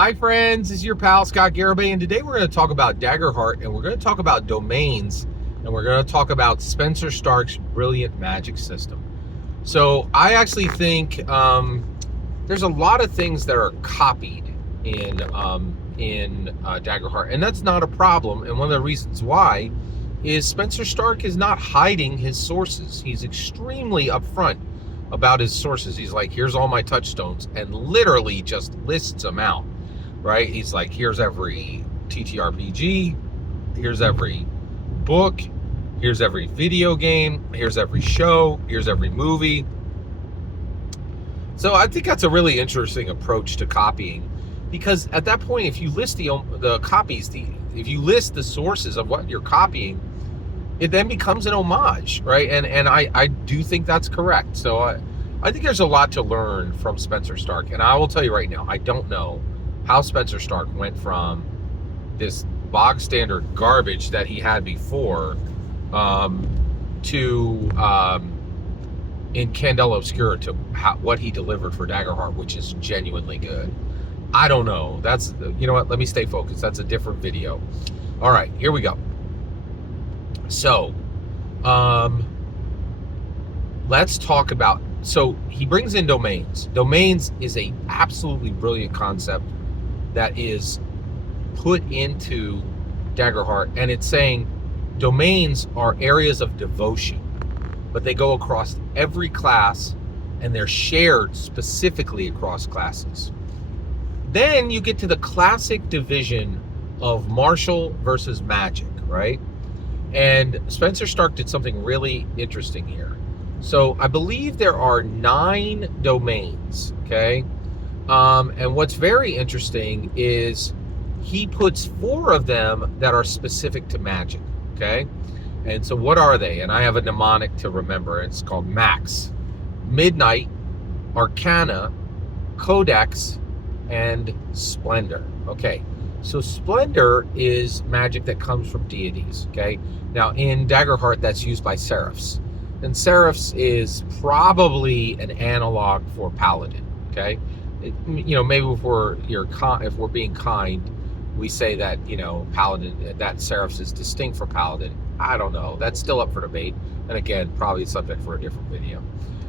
Hi friends, this is your pal Scott Garibay, and today we're going to talk about Daggerheart, and we're going to talk about domains, and we're going to talk about Spencer Stark's brilliant magic system. So I actually think there's a lot of things that are copied in Daggerheart, and that's not a problem. And one of the reasons why is Spencer Stark is not hiding his sources. He's extremely upfront about his sources. He's like, here's all my touchstones, and literally just lists them out. Right? He's like, here's every TTRPG, here's every book, here's every video game, here's every show, here's every movie. So I think that's a really interesting approach to copying, because at that point, if you list the copies, if you list the sources of what you're copying, it then becomes an homage, right? And I do think that's correct. So I think there's a lot to learn from Spencer Stark, and I will tell you right now, I don't know how Spencer Stark went from this bog standard garbage that he had before to in Candela Obscura to what he delivered for Daggerheart, which is genuinely good. I don't know. That's, you know what? Let me stay focused. That's a different video. All right, here we go. So, let's talk about. So he brings in domains. Domains is a absolutely brilliant concept that is put into Daggerheart, and it's saying domains are areas of devotion, but they go across every class and they're shared specifically across classes. Then you get to the classic division of martial versus magic, right? And Spencer Stark did something really interesting here. So I believe there are 9 domains, okay? And what's very interesting is he puts 4 of them that are specific to magic, okay? And so what are they? And I have a mnemonic to remember. It's called Max, Midnight, Arcana, Codex, and Splendor. Okay, so Splendor is magic that comes from deities, okay? Now in Daggerheart, that's used by Seraphs. And Seraphs is probably an analog for Paladin, okay? You know, maybe if we're being kind, we say that, you know, Paladin, that Seraphs is distinct from Paladin. I don't know. That's still up for debate. And again, probably a subject for a different video.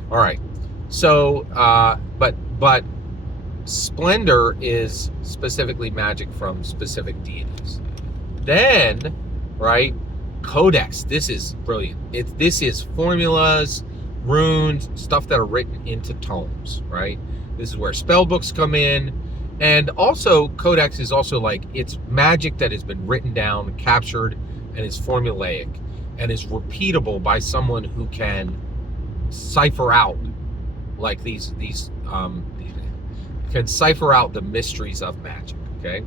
All right. So, but Splendor is specifically magic from specific deities. Then, right, Codex. This is brilliant. This is formulas, runes, stuff that are written into tomes, right? This is where spell books come in. And also, Codex is also like, it's magic that has been written down, captured, and is formulaic, and is repeatable by someone who can cipher out, like can cipher out the mysteries of magic, okay?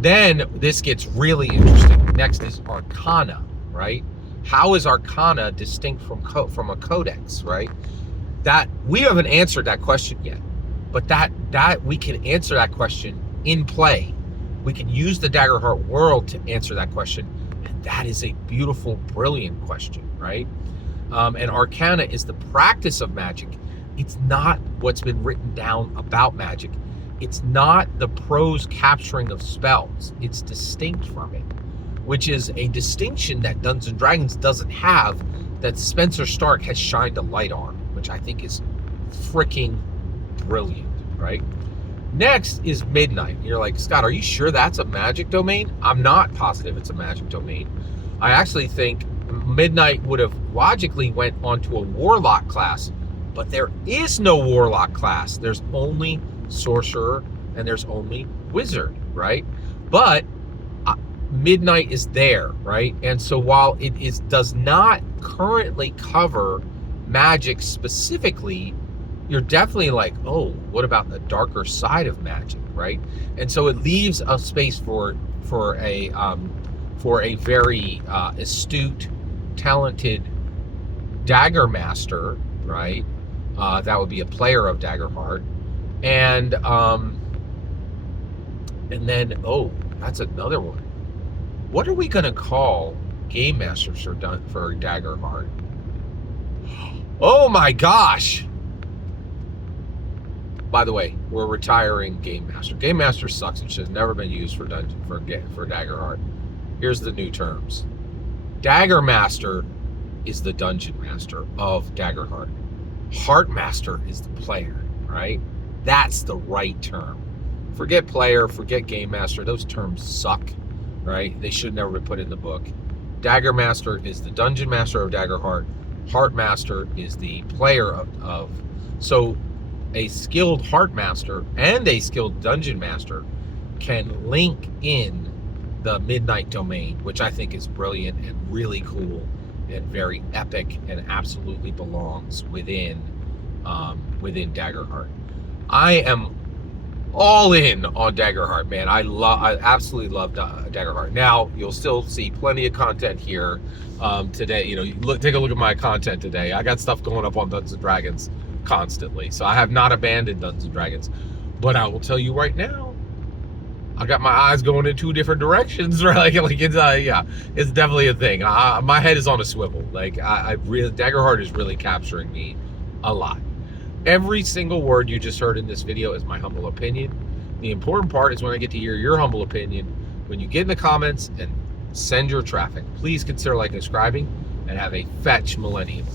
Then this gets really interesting. Next is Arcana, right? How is Arcana distinct from a Codex, right? That we haven't answered that question yet. But that we can answer that question in play. We can use the Daggerheart world to answer that question. And that is a beautiful, brilliant question, right? And Arcana is the practice of magic. It's not what's been written down about magic. It's not the prose capturing of spells. It's distinct from it, which is a distinction that Dungeons & Dragons doesn't have, that Spencer Stark has shined a light on, which I think is freaking brilliant, right? Next is Midnight. You're like, Scott, are you sure that's a magic domain? I'm not positive it's a magic domain. I actually think Midnight would have logically went onto a warlock class, but there is no warlock class. There's only sorcerer and there's only wizard, right? But Midnight is there, right? And so while it does not currently cover magic specifically, you're definitely like, oh, what about the darker side of magic, right? And so it leaves a space for a very astute, talented dagger master, right? That would be a player of Daggerheart, and then, oh, that's another one. What are we gonna call game masters for Daggerheart? Oh my gosh! By the way, we're retiring Game Master. Game Master sucks. It should have never been used for Daggerheart. Here's the new terms. Dagger Master is the dungeon master of Daggerheart. Heart Master is the player, right? That's the right term. Forget player, forget game master. Those terms suck, right? They should never be put in the book. Dagger Master is the dungeon master of Daggerheart. Heart Master is the player of. So a skilled Heart Master and a skilled dungeon master can link in the Midnight Domain, which I think is brilliant and really cool and very epic and absolutely belongs within Daggerheart. I am all in on Daggerheart, man. I absolutely love Daggerheart. Now you'll still see plenty of content here today. You know, take a look at my content today. I got stuff going up on Dungeons and Dragons constantly, so I have not abandoned Dungeons and Dragons. But I will tell you right now, I got my eyes going in two different directions, right? Like it's yeah, it's definitely a thing. My head is on a swivel. Like I really, Daggerheart is really capturing me a lot. Every single word you just heard in this video is my humble opinion. The important part is when I get to hear your humble opinion. When you get in the comments and send your traffic, please consider liking and subscribing, and have a fetch millennium.